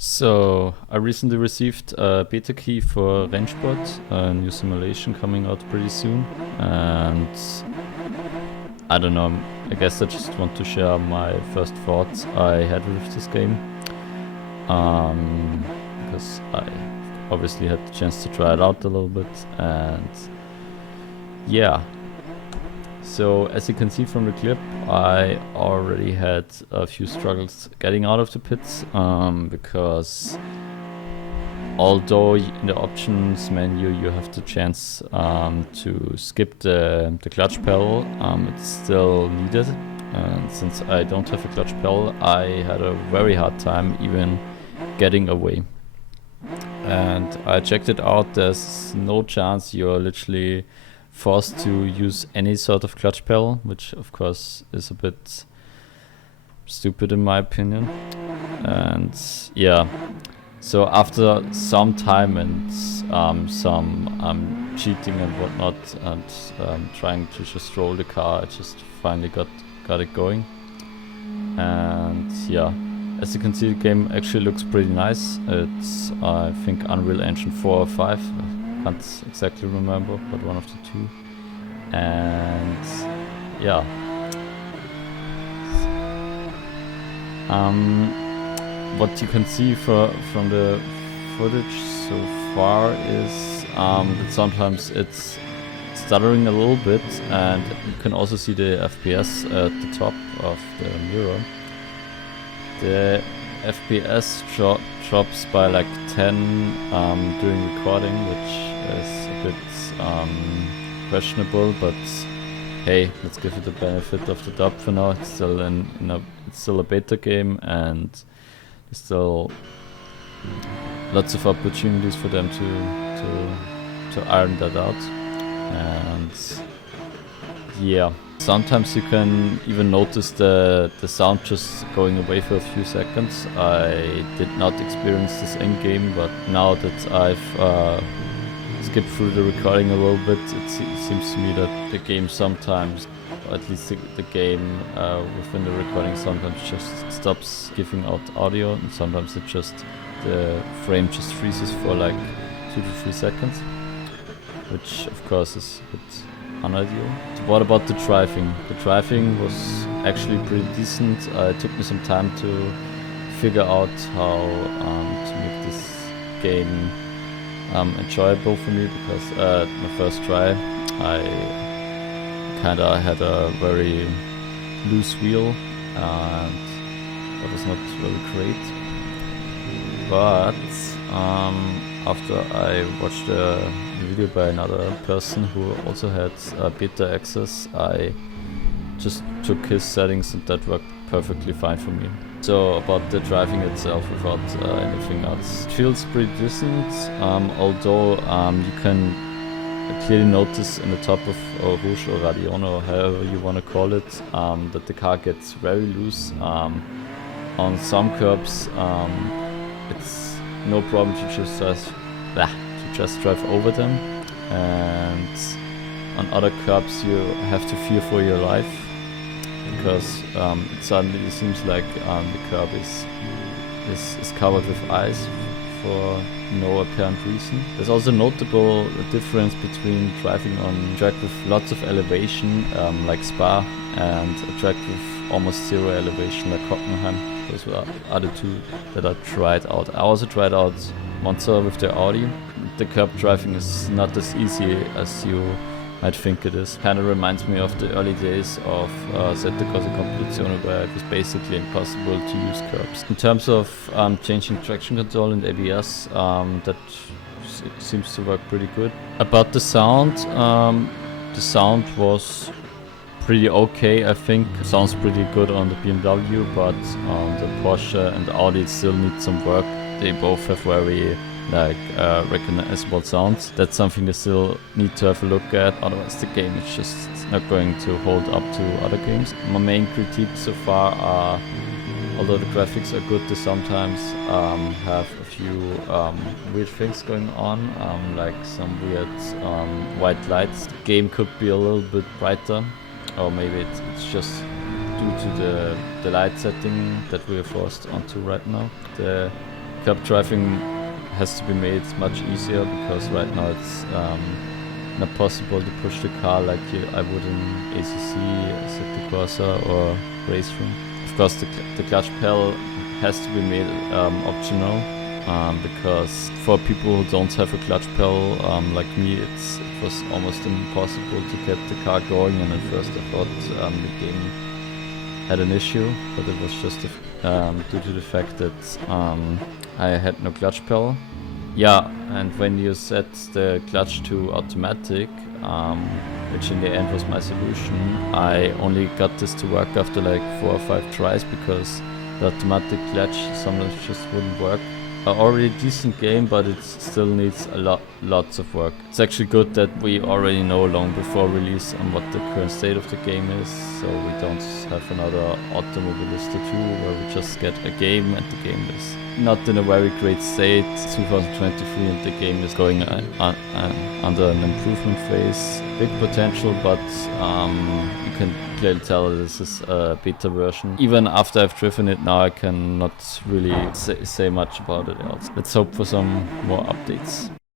So I recently received a beta key for Rennsport, a new simulation coming out pretty soon, and I don't know, I guess I just want to share my first thoughts I had with this game, because I obviously had the chance to try it out a little bit, and yeah. So as you can see from the clip, I already had a few struggles getting out of the pits, because although in the options menu you have the chance to skip the clutch pedal, it's still needed. And since I don't have a clutch pedal, I had a very hard time even getting away. And I checked it out, there's no chance, you're literally forced to use any sort of clutch pedal, which of course is a bit stupid in my opinion. And yeah, so after some time and some cheating and whatnot, and trying to just roll the car, I just finally got it going. And yeah, as you can see, the game actually looks pretty nice. It's I think Unreal Engine 4 or 5. Can't exactly remember, but one of the two. And yeah, what you can see from the footage so far is that sometimes it's stuttering a little bit, and you can also see the FPS at the top of the mirror. The FPS drops by like 10 during recording, which is a bit questionable, but hey, let's give it the benefit of the doubt for now. It's still it's still a beta game, and there's still lots of opportunities for them to iron that out. And yeah, sometimes you can even notice the sound just going away for a few seconds. I did not experience this in game, but now that I've skipped through the recording a little bit, it seems to me that the game sometimes, or at least the game within the recording, sometimes just stops giving out audio, and sometimes the frame just freezes for like 2 to 3 seconds, which of course is a bit unideal. What about the driving? The driving was actually pretty decent. It took me some time to figure out how to make this game enjoyable for me, because at my first try I kinda had a very loose wheel, and that was not really great. But after I watched a video by another person who also had beta access, I just took his settings and that worked perfectly fine for me. So about the driving itself, without anything else, it feels pretty decent, although you can clearly notice in the top of Rouge or Radion, or however you want to call it, that the car gets very loose. On some curbs it's no problem to just drive over them, and on other curbs you have to fear for your life, because it suddenly seems like the curb is covered with ice for no apparent reason. There's also a notable difference between driving on track with lots of elevation, like Spa, and a track with almost zero elevation, like Hockenheim. Those are the two that I tried out. I also tried out Monza with the Audi. The curb driving is not as easy as you might think it is. Kind of reminds me of the early days of Sette Corsa Competizione, where it was basically impossible to use curbs. In terms of changing traction control and ABS, that seems to work pretty good. About the sound was pretty okay, I think. Sounds pretty good on the BMW, but the Porsche and the Audi still need some work. They both have very recognizable sounds. That's something they still need to have a look at, otherwise the game is just not going to hold up to other games. My main critiques so far are, although the graphics are good, they sometimes have a few weird things going on, like some weird white lights. The game could be a little bit brighter, or maybe it's just due to the light setting that we are forced onto right now. The Cup driving has to be made much easier, because right now it's not possible to push the car like I would in ACC, Cyclocrossa or Race Room. Of course, the clutch pedal has to be made optional, because for people who don't have a clutch pedal, like me, it was almost impossible to get the car going, and at first I thought the game had an issue, but it was just due to the fact that I had no clutch pedal. Yeah, and when you set the clutch to automatic, which in the end was my solution, I only got this to work after like 4 or 5 tries, because the automatic clutch sometimes just wouldn't work. Already decent game, but it still needs lots of work. It's actually good that we already know long before release on what the current state of the game is, so we don't have another Automobilista 2 where we just get a game and the game is not in a very great state. 2023 and the game is going under an improvement phase. Big potential, but you can clearly tell this is a beta version. Even after I've driven it now, I cannot really say much about it else. Let's hope for some more updates.